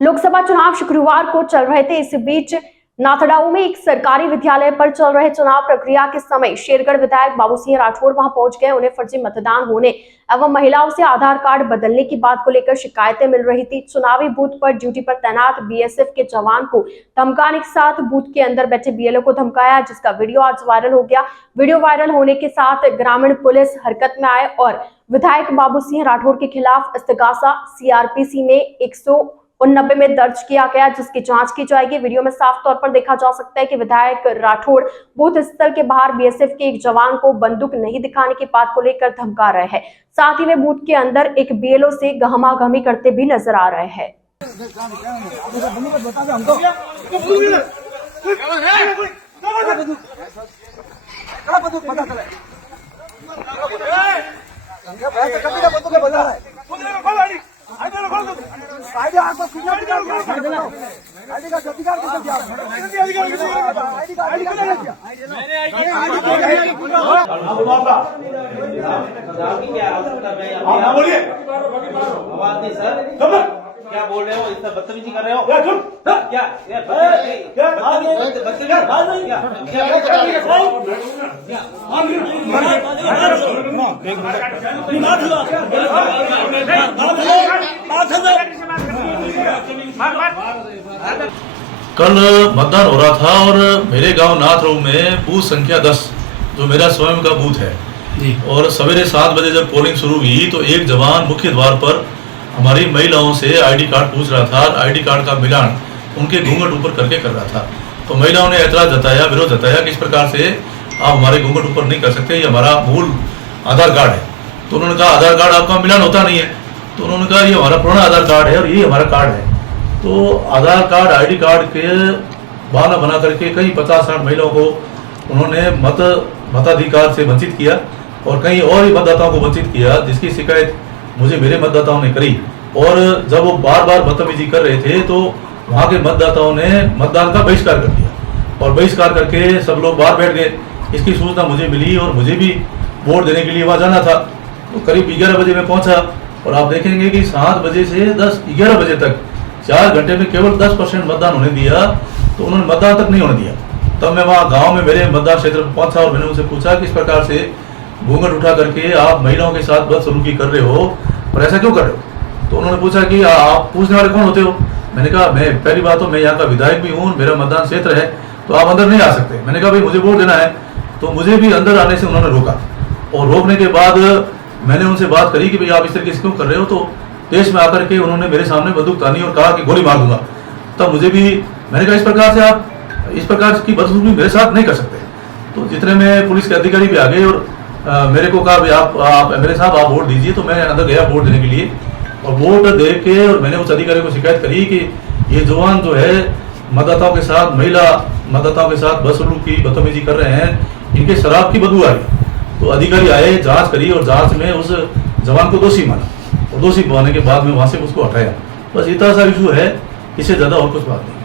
लोकसभा चुनाव शुक्रवार को चल रहे थे। इस बीच नाथडाऊ में एक सरकारी विद्यालय पर चल रहे चुनाव प्रक्रिया के समय शेरगढ़ विधायक बाबू सिंह राठौड़ वहां पहुंच गए। उन्हें फर्जी मतदान होने एवं महिलाओं से आधार कार्ड बदलने की बात को लेकर शिकायतें मिल रही थी। चुनावी बूथ पर ड्यूटी पर तैनात बीएसएफ के जवान को धमकाने के साथ बूथ के अंदर बैठे बीएलओ को धमकाया, जिसका वीडियो आज वायरल हो गया। वीडियो वायरल होने के साथ ग्रामीण पुलिस हरकत में आए और विधायक बाबू सिंह राठौड़ के खिलाफ इस्तगासा सीआरपीसी में 189 में दर्ज किया गया, जिसकी जांच की जाएगी। वीडियो में साफ तौर पर देखा जा सकता है कि विधायक राठौड़ बूथ स्थल के बाहर बीएसएफ के एक जवान को बंदूक नहीं दिखाने की बात को लेकर धमका रहे हैं। साथ ही वे बूथ के अंदर एक बीएलओ से गहमागहमी करते भी नजर आ रहे हैं। क्या बोल रहे हो? इतना बदतमीजी कर रहे हो? क्या कल मतदान हो रहा था और मेरे गांव नाथडाऊ में बूथ संख्या 10 जो मेरा स्वयं का बूथ है और सवेरे 7 बजे जब पोलिंग शुरू हुई तो एक जवान मुख्य द्वार पर हमारी महिलाओं से आईडी कार्ड पूछ रहा था। आईडी कार्ड का मिलान उनके घूंघट ऊपर करके कर रहा था। तो महिलाओं ने ऐतराज जताया, विरोध जताया कि इस प्रकार से आप हमारे घूंघट ऊपर नहीं कर सकते, ये हमारा मूल आधार कार्ड है। तो उन्होंने कहा आधार कार्ड आपका मिलान होता नहीं है। तो उन्होंने कहा ये हमारा पुराना आधार कार्ड है और ये हमारा कार्ड है। तो आधार कार्ड आईडी कार्ड के बहाना बना करके कई 50-60 महिलाओं को उन्होंने मताधिकार से वंचित किया और कई और ही मतदाताओं को वंचित किया, जिसकी शिकायत मुझे मेरे मतदाताओं ने करी। और जब वो बार बार बदतमीजी कर रहे थे तो वहाँ के मतदाताओं ने मतदान का बहिष्कार कर दिया और बहिष्कार करके सब लोग बाहर बैठ गए। इसकी सूचना मुझे मिली और मुझे भी वोट देने के लिए वहाँ जाना था। तो करीब 11 बजे मैं पहुँचा और आप देखेंगे कि 7 बजे से 11 बजे तक 4 घंटे में केवल 10% मतदान होने दिया। तो उन्होंने मतदान तक नहीं होने दिया। तब मैं वहाँ गाँव में मेरे मतदान क्षेत्र में पहुँचा और मैंने उनसे पूछा कि इस प्रकार से घूंघट उठा करके आप महिलाओं के साथ बदसलूकी कर रहे हो और ऐसा क्यों कर रहे हो? तो उन्होंने पूछा कि आप पूछने वाले कौन होते हो? मैंने कहा मैं पहली बात तो मैं यहाँ का विधायक भी हूँ, मेरा मतदान क्षेत्र है, तो आप अंदर नहीं आ सकते। मैंने कहा भाई मुझे वोट देना है। तो मुझे भी अंदर आने से उन्होंने रोका और रोकने के बाद मैंने उनसे बात करी कि भाई आप इस तरीके से क्यों कर रहे हो? तो देश में आकर के उन्होंने मेरे सामने बंदूक तानी और कहा कि गोली मार दूंगा। तब मुझे भी मैंने कहा इस प्रकार से आप इस प्रकार की बदसलूकी मेरे साथ नहीं कर सकते। तो जितने में पुलिस के अधिकारी भी आ गए और मेरे को कहा भाई आप एमएलए साहब आप वोट दीजिए। तो मैं अंदर गया वोट देने के लिए और वोट दे के और मैंने उस अधिकारी को शिकायत करी कि ये जवान जो है मतदाताओं के साथ महिला मतदाताओं के साथ बदतमीजी कर रहे हैं, इनके शराब की बदबू आ रही। तो अधिकारी आए, जांच करी और जांच में उस जवान को दोषी माना और दोषी मानने के बाद में वहां से उसको हटाया। बस इतना सा इशू है, इससे ज्यादा और कुछ बात नहीं।